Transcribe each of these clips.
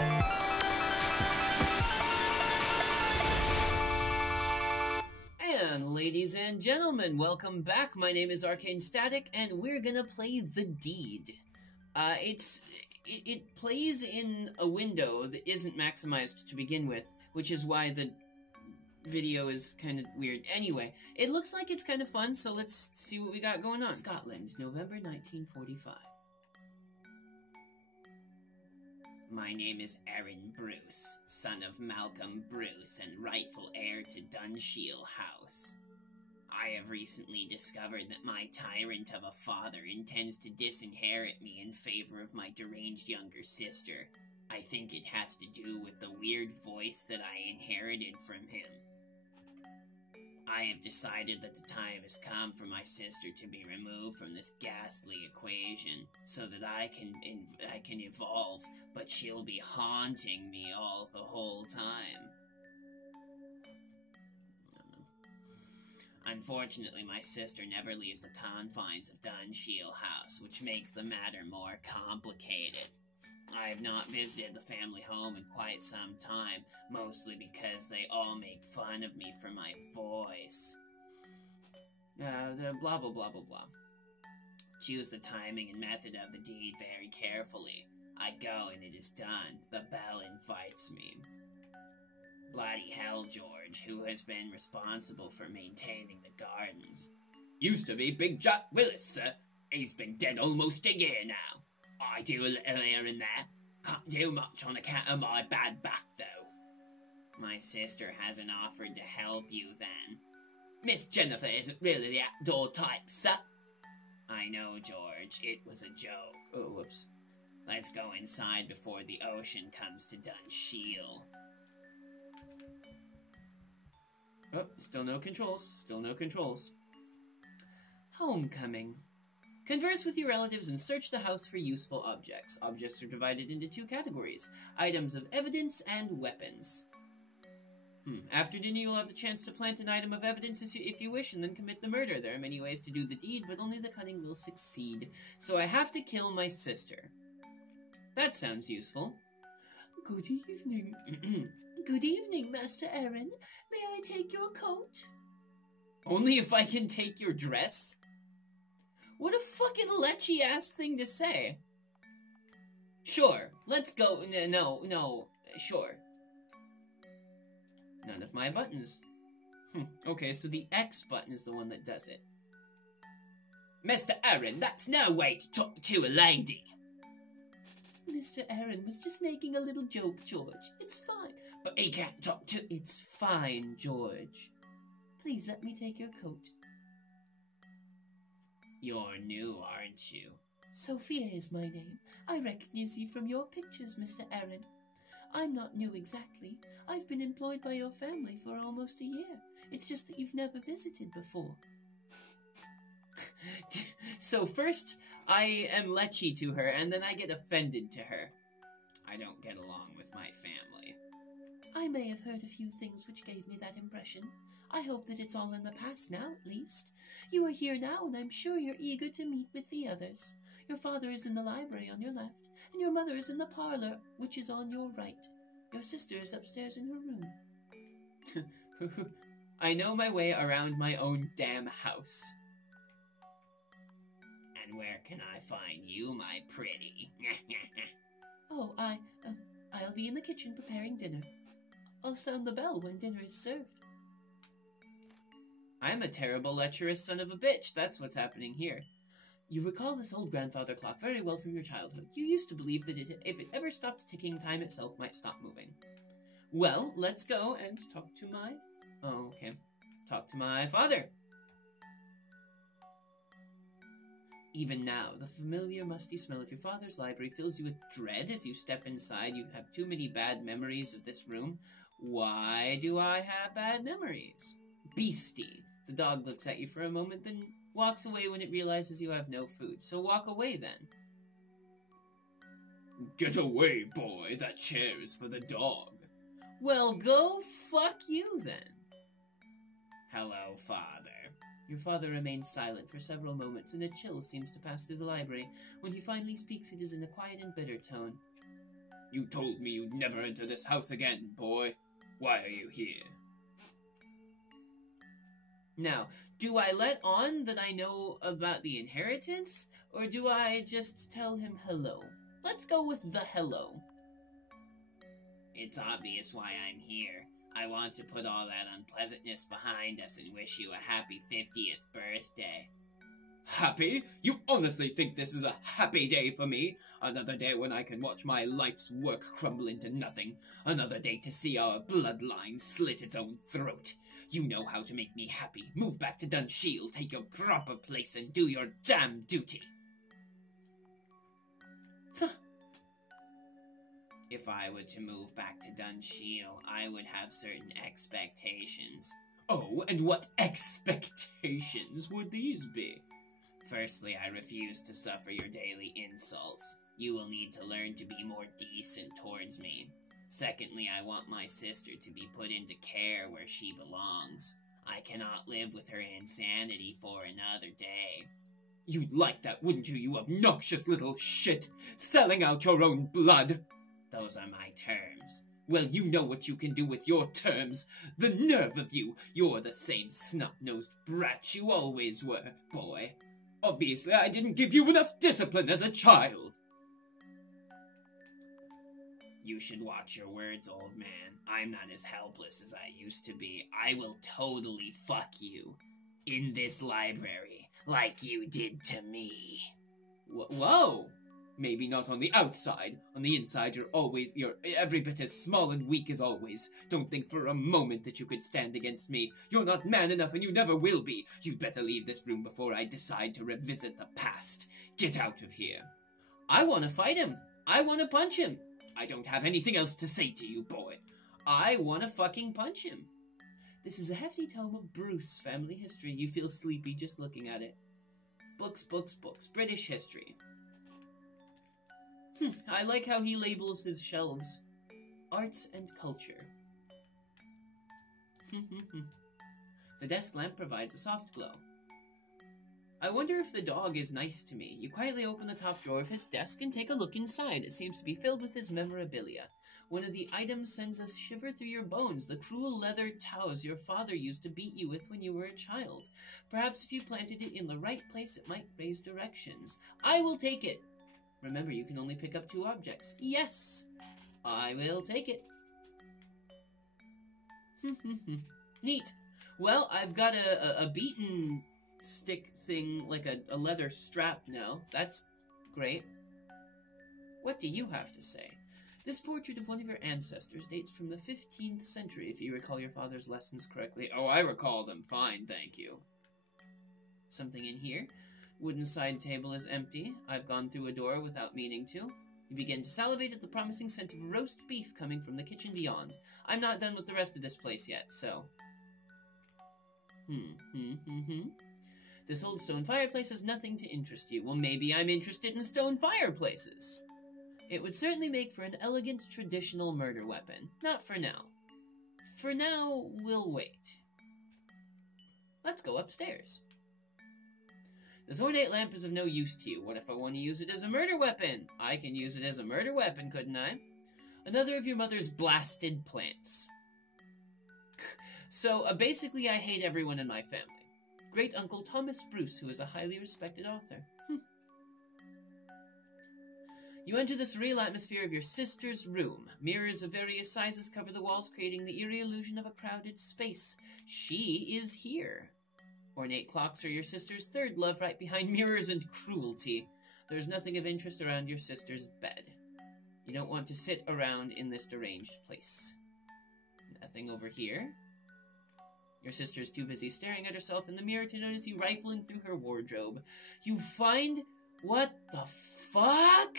And ladies and gentlemen, welcome back. My name is Arcane Static, and we're gonna play The Deed. It plays in a window that isn't maximized to begin with, which is why the video is kind of weird. Anyway, it looks like it's kind of fun, so let's see what we got going on. Scotland, November 1945. My name is Aaron Bruce, son of Malcolm Bruce and rightful heir to Dunshiel House. I have recently discovered that my tyrant of a father intends to disinherit me in favor of my deranged younger sister. I think it has to do with the weird voice that I inherited from him. I have decided that the time has come for my sister to be removed from this ghastly equation, so that I can evolve, but she'll be haunting me all the whole time. Unfortunately, my sister never leaves the confines of Dunshiel House, which makes the matter more complicated. I have not visited the family home in quite some time, mostly because they all make fun of me for my voice. Blah blah blah blah blah. Choose the timing and method of the deed very carefully. I go and it is done. The bell invites me. Bloody hell, George, who has been responsible for maintaining the gardens. Used to be Big Jack Willis, sir. He's been dead almost a year now. I do a little here and there. Can't do much on account of my bad back, though. My sister hasn't offered to help you, then. Miss Jennifer isn't really the outdoor type, sir. I know, George. It was a joke. Oh, whoops. Let's go inside before the ocean comes to Dunshiel. Oh, still no controls. Still no controls. Homecoming. Converse with your relatives and search the house for useful objects. Objects are divided into two categories: items of evidence and weapons. After dinner, you'll have the chance to plant an item of evidence if you wish, and then commit the murder. There are many ways to do the deed, but only the cunning will succeed. So I have to kill my sister. That sounds useful. Good evening. Good evening, Master Aaron. May I take your coat? Only if I can take your dress? What a fucking lechy-ass thing to say. Sure, let's go. No, sure. None of my buttons. Okay, so the X button is the one that does it. Mr. Aaron, that's no way to talk to a lady. Mr. Aaron was just making a little joke, George. It's fine. But he can't talk to... It's fine, George. Please let me take your coat. You're new, aren't you? Sophia is my name. I recognize you from your pictures, Mr. Aaron. I'm not new exactly. I've been employed by your family for almost a year. It's just that you've never visited before. So first, I am lechy to her, and then I get offended to her. I don't get along with my family. I may have heard a few things which gave me that impression. I hope that it's all in the past now, at least. You are here now, and I'm sure you're eager to meet with the others. Your father is in the library on your left, and your mother is in the parlor, which is on your right. Your sister is upstairs in her room. I know my way around my own damn house. And where can I find you, my pretty? Oh, I'll be in the kitchen preparing dinner. I'll sound the bell when dinner is served. I'm a terrible, lecherous son of a bitch. That's what's happening here. You recall this old grandfather clock very well from your childhood. You used to believe that if it ever stopped ticking, time itself might stop moving. Well, let's go and talk to my... Oh, okay. Talk to my father. Even now, the familiar musty smell of your father's library fills you with dread as you step inside. You have too many bad memories of this room. Why do I have bad memories? Beastie. The dog looks at you for a moment, then walks away when it realizes you have no food. So walk away then. Get away, boy. That chair is for the dog. Well, go fuck you then. Hello, father. Your father remains silent for several moments, and a chill seems to pass through the library. When he finally speaks, it is in a quiet and bitter tone. You told me you'd never enter this house again, boy. Why are you here? Now, do I let on that I know about the inheritance, or do I just tell him hello? Let's go with the hello. It's obvious why I'm here. I want to put all that unpleasantness behind us and wish you a happy 50th birthday. Happy? You honestly think this is a happy day for me? Another day when I can watch my life's work crumble into nothing. Another day to see our bloodline slit its own throat. You know how to make me happy. Move back to Dunshield, take your proper place, and do your damn duty. If I were to move back to Dunshield, I would have certain expectations. Oh, and what expectations would these be? Firstly, I refuse to suffer your daily insults. You will need to learn to be more decent towards me. Secondly, I want my sister to be put into care where she belongs. I cannot live with her insanity for another day. You'd like that, wouldn't you, you obnoxious little shit? Selling out your own blood! Those are my terms. Well, you know what you can do with your terms. The nerve of you! You're the same snot-nosed brat you always were, boy. Obviously, I didn't give you enough discipline as a child. You should watch your words, old man. I'm not as helpless as I used to be. I will totally fuck you. In this library. Like you did to me. Whoa! Maybe not on the outside. On the inside, you're every bit as small and weak as always. Don't think for a moment that you could stand against me. You're not man enough and you never will be. You'd better leave this room before I decide to revisit the past. Get out of here. I want to fight him. I want to punch him. I don't have anything else to say to you, boy. I want to fucking punch him. This is a hefty tome of Bruce family history. You feel sleepy just looking at it. Books, books, books. British history. I like how he labels his shelves. Arts and culture. The desk lamp provides a soft glow. I wonder if the dog is nice to me. You quietly open the top drawer of his desk and take a look inside. It seems to be filled with his memorabilia. One of the items sends a shiver through your bones, the cruel leather towels your father used to beat you with when you were a child. Perhaps if you planted it in the right place, it might raise directions. I will take it. Remember, you can only pick up 2 objects. Yes! I will take it. Neat. Well, I've got a beaten stick thing, like a leather strap now. That's great. What do you have to say? This portrait of one of your ancestors dates from the 15th century, if you recall your father's lessons correctly. Oh, I recall them fine, thank you. Something in here? Wooden side table is empty. I've gone through a door without meaning to. You begin to salivate at the promising scent of roast beef coming from the kitchen beyond. I'm not done with the rest of this place yet, so... This old stone fireplace has nothing to interest you. Well, maybe I'm interested in stone fireplaces. It would certainly make for an elegant, traditional murder weapon. Not for now. For now, we'll wait. Let's go upstairs. This ornate lamp is of no use to you. What if I want to use it as a murder weapon? I can use it as a murder weapon, couldn't I? Another of your mother's blasted plants. So, basically, I hate everyone in my family. Great Uncle Thomas Bruce, who is a highly respected author. You enter the surreal atmosphere of your sister's room. Mirrors of various sizes cover the walls, creating the eerie illusion of a crowded space. She is here. Ornate clocks are your sister's third love, right behind mirrors and cruelty. There's nothing of interest around your sister's bed. You don't want to sit around in this deranged place. Nothing over here. Your sister's too busy staring at herself in the mirror to notice you rifling through her wardrobe. You find... what the fuck?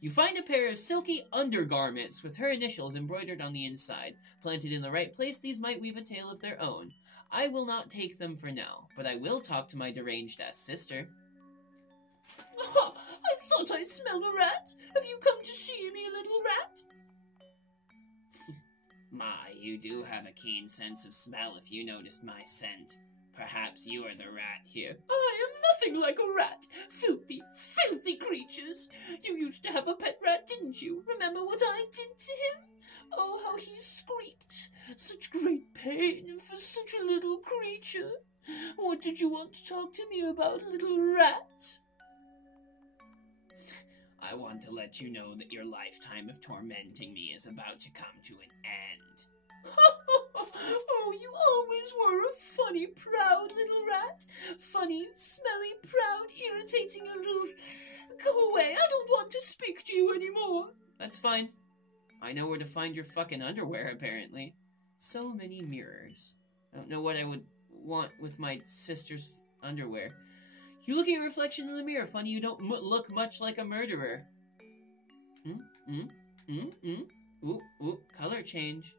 You find a pair of silky undergarments with her initials embroidered on the inside. Planted in the right place, these might weave a tale of their own. I will not take them for now, but I will talk to my deranged-ass sister. Aha! I thought I smelled a rat. Have you come to see me, little rat? My, you do have a keen sense of smell if you noticed my scent. Perhaps you are the rat here. I am nothing like a rat. Filthy, filthy creatures. You used to have a pet rat, didn't you? Remember what I did to him? Oh, how he squeaked. Such great pain for such a little creature. What did you want to talk to me about, little rat? I want to let you know that your lifetime of tormenting me is about to come to an end. Oh, you always were a funny, proud little rat. Funny, smelly, proud, irritating little... Go away, I don't want to speak to you anymore. That's fine. I know where to find your fucking underwear, apparently. So many mirrors. I don't know what I would want with my sister's underwear. You look at your reflection in the mirror. Funny you don't look much like a murderer. Ooh, color change.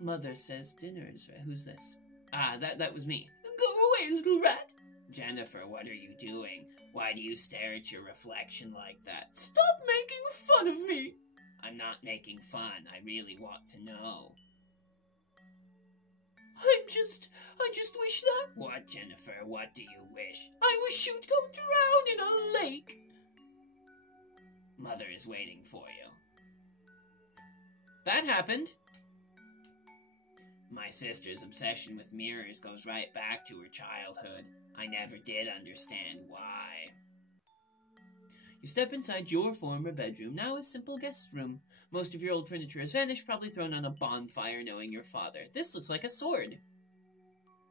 Mother says dinner is ready. Who's this? Ah, that was me. Go away, little rat. Jennifer, what are you doing? Why do you stare at your reflection like that? Stop making fun of me. I'm not making fun. I really want to know. I just wish that... What, Jennifer? What do you wish? I wish you'd go drown in a lake. Mother is waiting for you. That happened. My sister's obsession with mirrors goes right back to her childhood. I never did understand why. You step inside your former bedroom, now a simple guest room. Most of your old furniture has vanished, probably thrown on a bonfire knowing your father. This looks like a sword.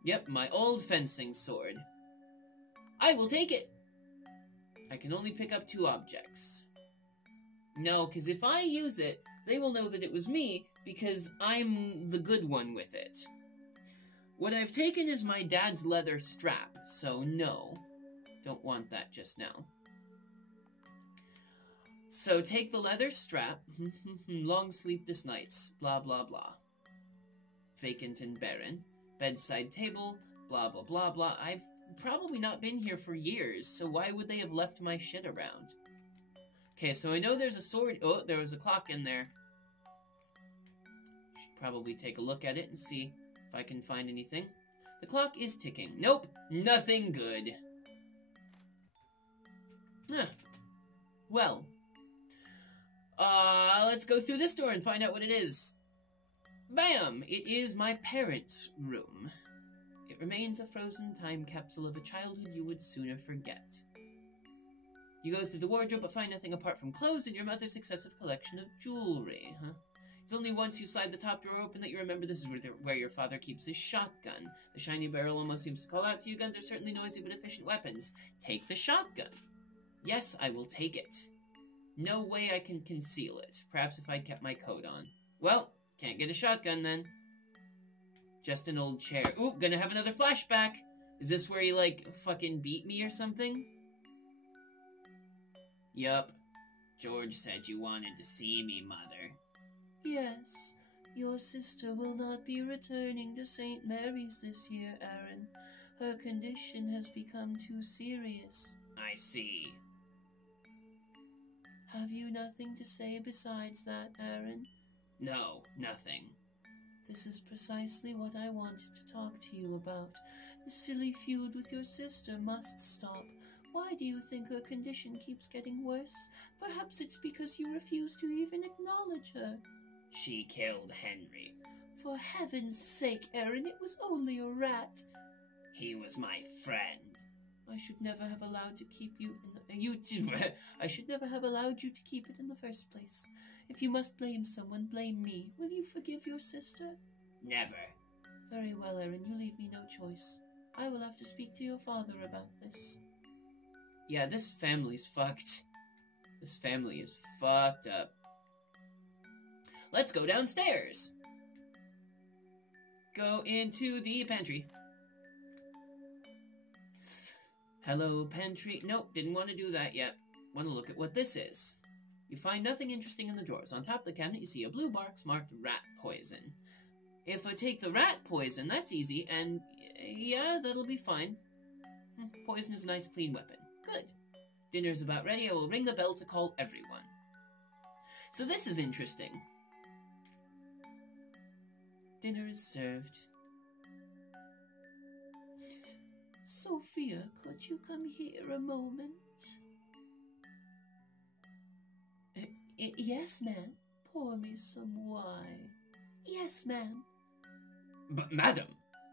Yep, my old fencing sword. I will take it! I can only pick up 2 objects. No, because if I use it, they will know that it was me, because I'm the good one with it. What I've taken is my dad's leather strap, so no. Don't want that just now. So take the leather strap, long sleepless nights, blah blah blah. Vacant and barren, bedside table, blah blah blah blah. I've probably not been here for years, so why would they have left my shit around? Okay, so I know there's a sword. Oh, there was a clock in there. Should probably take a look at it and see if I can find anything. The clock is ticking. Nope, nothing good. Huh. Well. Let's go through this door and find out what it is. Bam! It is my parents' room. It remains a frozen time capsule of a childhood you would sooner forget. You go through the wardrobe but find nothing apart from clothes and your mother's excessive collection of jewelry, huh? It's only once you slide the top drawer open that you remember this is where your father keeps his shotgun. The shiny barrel almost seems to call out to you. Guns are certainly noisy but efficient weapons. Take the shotgun. Yes, I will take it. No way I can conceal it. Perhaps if I'd kept my coat on. Well, can't get a shotgun then. Just an old chair. Ooh, gonna have another flashback. Is this where he, like, fucking beat me or something? Yup. George said you wanted to see me, Mother. Yes, your sister will not be returning to St. Mary's this year, Aaron. Her condition has become too serious. I see. Have you nothing to say besides that, Aaron? No, nothing. This is precisely what I wanted to talk to you about. The silly feud with your sister must stop. Why do you think her condition keeps getting worse? Perhaps it's because you refuse to even acknowledge her. She killed Henry. For heaven's sake, Aaron, it was only a rat. He was my friend. I should never have allowed to keep you in I should never have allowed you to keep it in the first place. If you must blame someone, blame me. Will you forgive your sister? Never. Very well, Aaron, you leave me no choice. I will have to speak to your father about this. Yeah, this family's fucked. This family is fucked up. Let's go downstairs. Go into the pantry. Hello, pantry. Nope, didn't want to do that yet. Want to look at what this is. You find nothing interesting in the drawers. On top of the cabinet, you see a blue box marked rat poison. If I take the rat poison, that's easy, and yeah, that'll be fine. Poison is a nice, clean weapon. Good. Dinner's about ready. I will ring the bell to call everyone. So this is interesting. Dinner is served. Sophia, could you come here a moment? Yes, ma'am. Pour me some wine. Yes, ma'am. But, madam...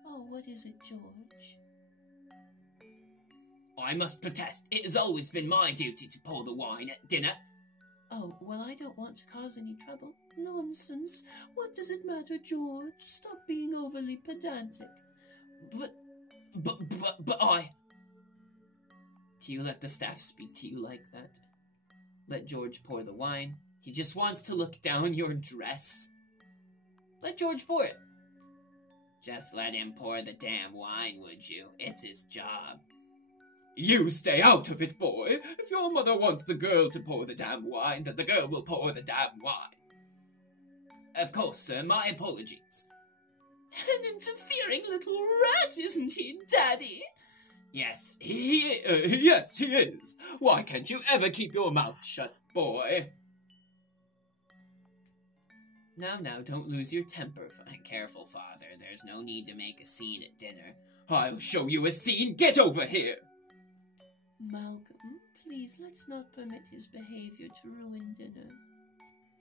Oh, what is it, George? I must protest. It has always been my duty to pour the wine at dinner. Oh, well, I don't want to cause any trouble. Nonsense. What does it matter, George? Stop being overly pedantic. But I... Do you let the staff speak to you like that? Let George pour the wine. He just wants to look down your dress. Let George pour it. Just let him pour the damn wine, would you? It's his job. You stay out of it, boy. If your mother wants the girl to pour the damn wine, then the girl will pour the damn wine. Of course, sir. My apologies. An interfering little rat, isn't he, Daddy? Yes. Yes, he is. Why can't you ever keep your mouth shut, boy? Now, don't lose your temper. Careful, Father. There's no need to make a scene at dinner. I'll show you a scene. Get over here. Malcolm, please, let's not permit his behavior to ruin dinner.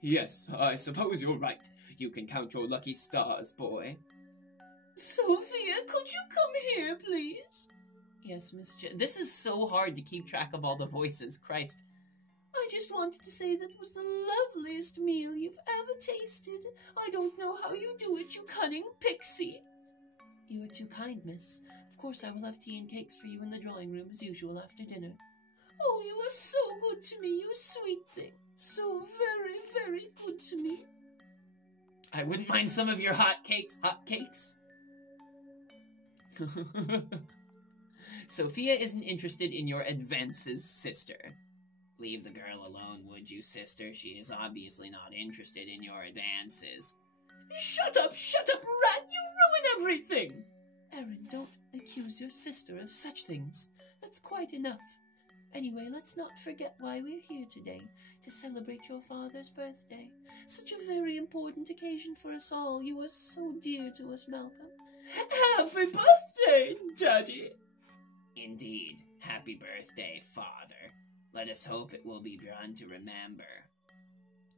Yes, I suppose you're right. You can count your lucky stars, boy. Sophia, could you come here, please? Yes, Miss This is so hard to keep track of all the voices, Christ. I just wanted to say that was the loveliest meal you've ever tasted. I don't know how you do it, you cunning pixie. You are too kind, miss. Of course I will have tea and cakes for you in the drawing room as usual after dinner. Oh, you are so good to me, you sweet thing. So very, very good to me. I wouldn't mind some of your hot cakes. Hot cakes? Sophia isn't interested in your advances, sister. Leave the girl alone, would you, sister? She is obviously not interested in your advances. Shut up, rat! You ruin everything! Erin, don't accuse your sister of such things. That's quite enough. Anyway, let's not forget why we're here today, to celebrate your father's birthday. Such a very important occasion for us all. You are so dear to us, Malcolm. Happy birthday, Daddy! Indeed. Happy birthday, Father. Let us hope it will be one to remember.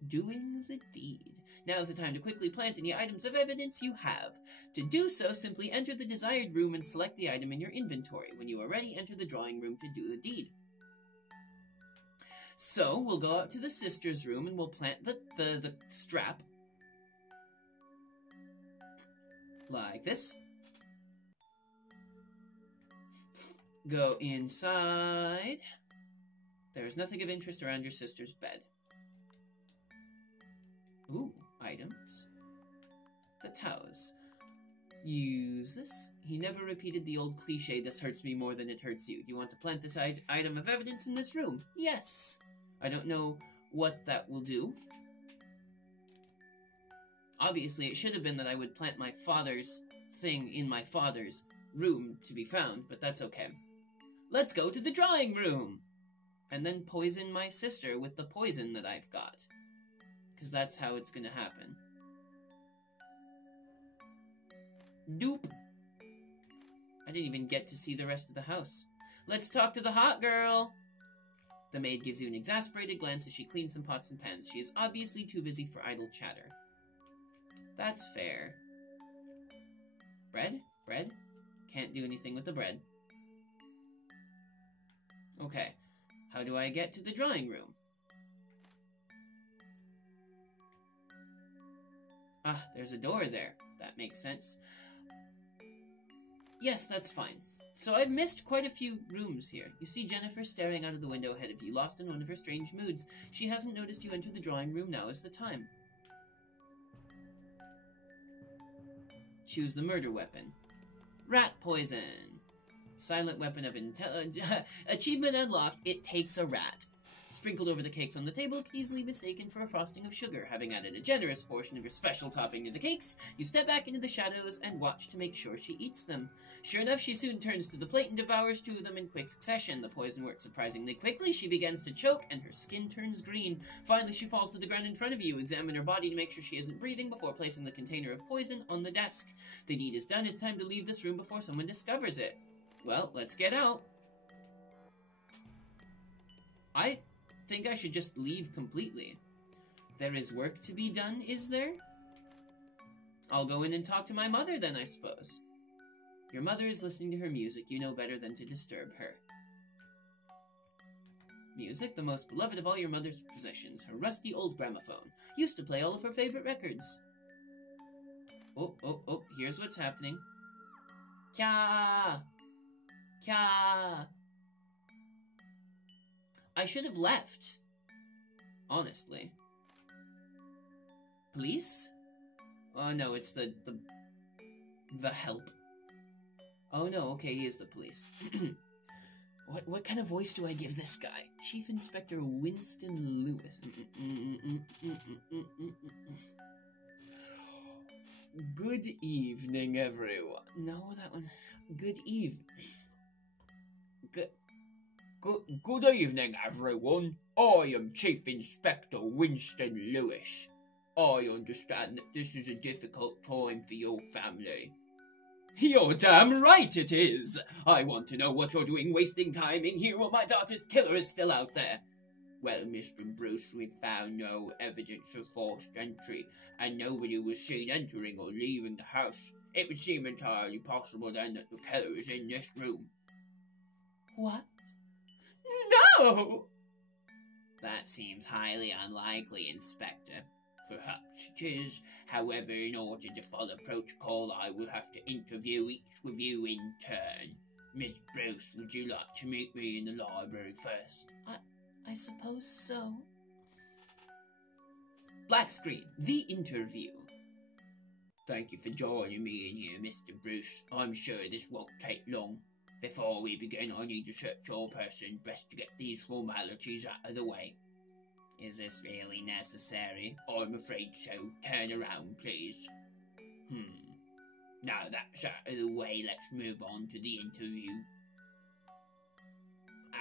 Doing the deed. Now's the time to quickly plant any items of evidence you have. To do so, simply enter the desired room and select the item in your inventory. When you are ready, enter the drawing room to do the deed. So, we'll go out to the sister's room and we'll plant the strap. Like this. Go inside. There's nothing of interest around your sister's bed. Ooh, items. The towels. Use this. He never repeated the old cliche, this hurts me more than it hurts you. Do you want to plant this item of evidence in this room? Yes. I don't know what that will do. Obviously, it should have been that I would plant my father's thing in my father's room to be found, but that's okay. Let's go to the drawing room! And then poison my sister with the poison that I've got. Because that's how it's gonna happen. Doop. I didn't even get to see the rest of the house. Let's talk to the hot girl! The maid gives you an exasperated glance as she cleans some pots and pans. She is obviously too busy for idle chatter. That's fair. Bread? Bread? Can't do anything with the bread. Okay. How do I get to the drawing room? Ah, there's a door there. That makes sense. Yes, that's fine. So I've missed quite a few rooms here. You see Jennifer staring out of the window ahead of you, lost in one of her strange moods. She hasn't noticed you enter the drawing room. Now is the time. Choose the murder weapon. Rat poison. Silent weapon of achievement unlocked. It takes a rat. Sprinkled over the cakes on the table, easily mistaken for a frosting of sugar. Having added a generous portion of your special topping to the cakes, you step back into the shadows and watch to make sure she eats them. Sure enough, she soon turns to the plate and devours two of them in quick succession. The poison works surprisingly quickly. She begins to choke, and her skin turns green. Finally, she falls to the ground in front of you. Examine her body to make sure she isn't breathing before placing the container of poison on the desk. The deed is done. It's time to leave this room before someone discovers it. Well, let's get out. I think I should just leave completely. There is work to be done, is there? I'll go in and talk to my mother then, I suppose. Your mother is listening to her music. You know better than to disturb her. Music, the most beloved of all your mother's possessions. Her rusty old gramophone. Used to play all of her favorite records. Oh, here's what's happening. Kya! Kya! I should have left. Honestly. Police? Oh no, it's the help. Oh no, okay, he is the police. What kind of voice do I give this guy? Chief Inspector Winston Lewis. Good evening, everyone. No, that one. Good evening. Good evening, everyone. I am Chief Inspector Winston Lewis. I understand that this is a difficult time for your family. You're damn right it is. I want to know what you're doing wasting time in here while my daughter's killer is still out there. Well, Mr. Bruce, we found no evidence of forced entry, and nobody was seen entering or leaving the house. It would seem entirely possible then that the killer is in this room. What? No! That seems highly unlikely, Inspector. Perhaps it is. However, in order to follow protocol, I will have to interview each of you in turn. Miss Bruce, would you like to meet me in the library first? I suppose so. Black screen. The interview. Thank you for joining me in here, Mr. Bruce. I'm sure this won't take long. Before we begin, I need to search your person. Best to get these formalities out of the way. Is this really necessary? I'm afraid so. Turn around, please. Now that's out of the way, let's move on to the interview.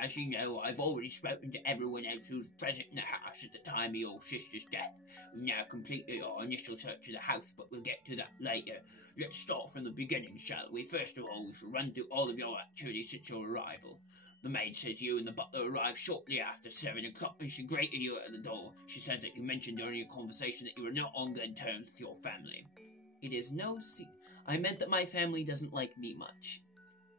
As you know, I've already spoken to everyone else who was present in the house at the time of your sister's death. We've now completed our initial search of the house, but we'll get to that later. Let's start from the beginning, shall we? First of all, we shall run through all of your activities since your arrival. The maid says you and the butler arrived shortly after 7 o'clock and she greeted you at the door. She says that you mentioned during your conversation that you were not on good terms with your family. It is no secret. I meant that my family doesn't like me much.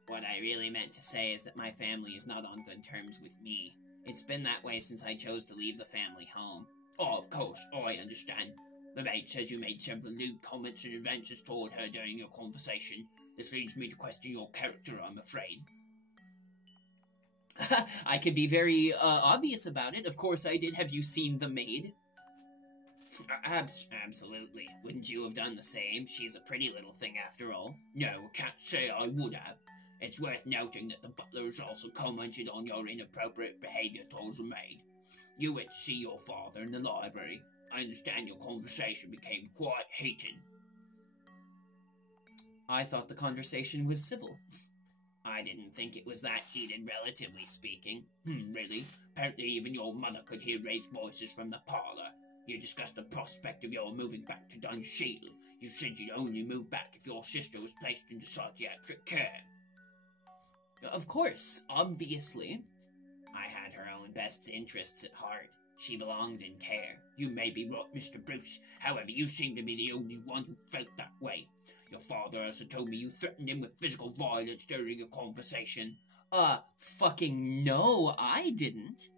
What I really meant to say is that my family is not on good terms with me. It's been that way since I chose to leave the family home. Oh, of course, I understand. The maid says you made several lewd comments and advances toward her during your conversation. This leads me to question your character, I'm afraid. I could be very obvious about it. Of course I did. Have you seen the maid? Absolutely. Wouldn't you have done the same? She's a pretty little thing after all. No, can't say I would have. It's worth noting that the butler has also commented on your inappropriate behaviour towards the maid. You went to see your father in the library. I understand your conversation became quite heated. I thought the conversation was civil. I didn't think it was that heated, relatively speaking. Really? Apparently even your mother could hear raised voices from the parlour. You discussed the prospect of your moving back to Dunshield. You said you'd only move back if your sister was placed into psychiatric care. Of course, obviously. I had her own best interests at heart. She belonged in care. You may be right, Mr. Bruce. However, you seem to be the only one who felt that way. Your father also told me you threatened him with physical violence during your conversation. Fucking no, I didn't.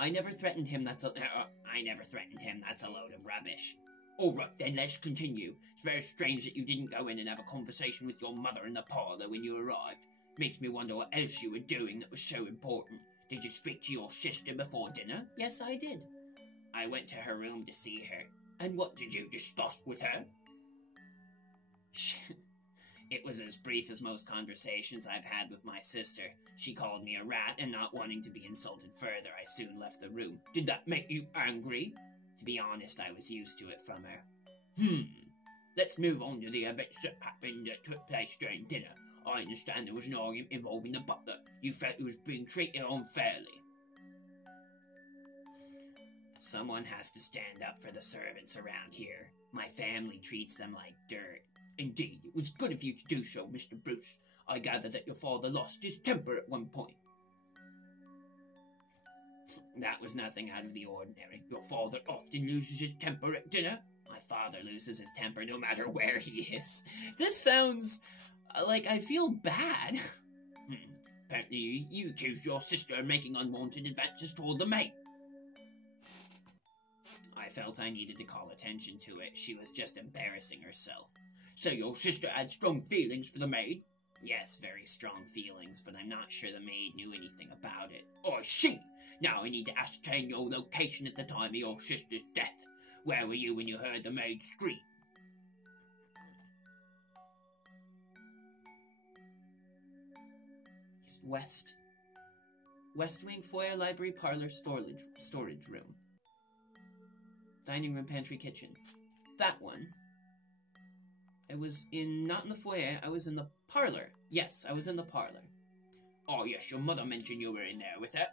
I never threatened him, I never threatened him, that's a load of rubbish. Alright then, let's continue. It's very strange that you didn't go in and have a conversation with your mother in the parlour when you arrived. Makes me wonder what else you were doing that was so important. Did you speak to your sister before dinner? Yes, I did. I went to her room to see her. And what did you discuss with her? It was as brief as most conversations I've had with my sister. She called me a rat, and not wanting to be insulted further, I soon left the room. Did that make you angry? To be honest, I was used to it from her. Let's move on to the events that happened that took place during dinner. I understand there was an argument involving the butler. You felt he was being treated unfairly. Someone has to stand up for the servants around here. My family treats them like dirt. Indeed, it was good of you to do so, Mr. Bruce. I gather that your father lost his temper at one point. That was nothing out of the ordinary. Your father often loses his temper at dinner? My father loses his temper no matter where he is. This sounds like I feel bad. Apparently you accused your sister of making unwanted advances toward the maid. I felt I needed to call attention to it. She was just embarrassing herself. So your sister had strong feelings for the maid? Yes, very strong feelings, but I'm not sure the maid knew anything about it. I see. Now I need to ascertain your location at the time of your sister's death. Where were you when you heard the maid scream? West wing, foyer, library, parlor, storage room. Dining room, pantry, kitchen. That one. I was not in the foyer, I was in the parlor. Yes, I was in the parlor. Oh yes, your mother mentioned you were in there with her.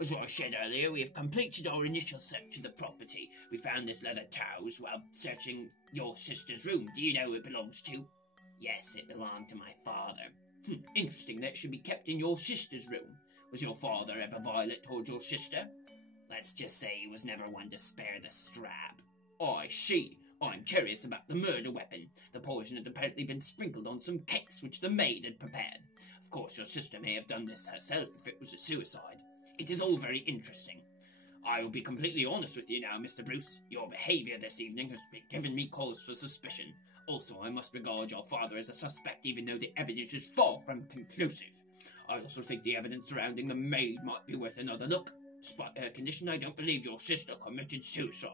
As I said earlier, we have completed our initial search of the property. We found this leather towels while searching your sister's room. Do you know who it belongs to? Yes, it belonged to my father. Interesting that it should be kept in your sister's room. Was your father ever violent towards your sister? Let's just say he was never one to spare the strap. I see. I'm curious about the murder weapon. The poison had apparently been sprinkled on some cakes which the maid had prepared. Of course, your sister may have done this herself if it was a suicide. It is all very interesting. I will be completely honest with you now, Mr. Bruce. Your behaviour this evening has been giving me cause for suspicion. Also, I must regard your father as a suspect even though the evidence is far from conclusive. I also think the evidence surrounding the maid might be worth another look. Despite her condition, I don't believe your sister committed suicide.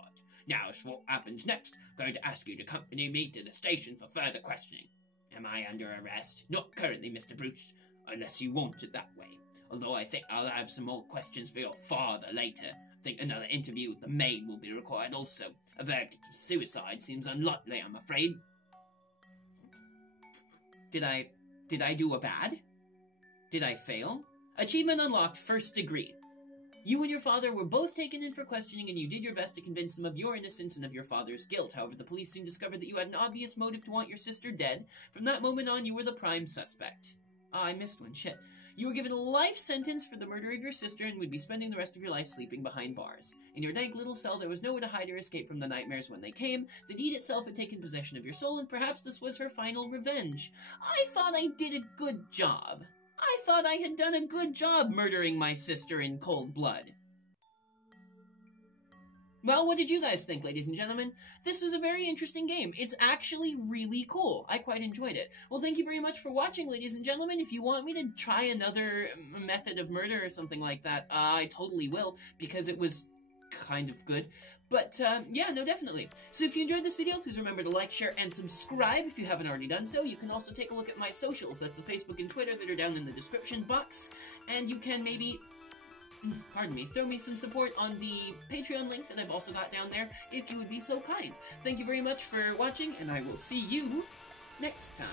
Now, as for what happens next, I'm going to ask you to accompany me to the station for further questioning. Am I under arrest? Not currently, Mr. Bruce, unless you want it that way. Although I think I'll have some more questions for your father later. I think another interview with the maid will be required also. A verdict of suicide seems unlikely, I'm afraid. Did I do a bad? Did I fail? Achievement unlocked, first degree. You and your father were both taken in for questioning, and you did your best to convince them of your innocence and of your father's guilt. However, the police soon discovered that you had an obvious motive to want your sister dead. From that moment on, you were the prime suspect. Ah, I missed one. Shit. You were given a life sentence for the murder of your sister and would be spending the rest of your life sleeping behind bars. In your dank little cell, there was nowhere to hide or escape from the nightmares when they came. The deed itself had taken possession of your soul, and perhaps this was her final revenge. I thought I did a good job. I thought I had done a good job murdering my sister in cold blood. Well, what did you guys think, ladies and gentlemen? This was a very interesting game. It's actually really cool. I quite enjoyed it. Well, thank you very much for watching, ladies and gentlemen. If you want me to try another method of murder or something like that, I totally will, because it was kind of good. But, yeah, no, definitely. So if you enjoyed this video, please remember to like, share, and subscribe if you haven't already done so. You can also take a look at my socials. That's the Facebook and Twitter that are down in the description box. And you can maybe, pardon me, throw me some support on the Patreon link that I've also got down there, if you would be so kind. Thank you very much for watching, and I will see you next time.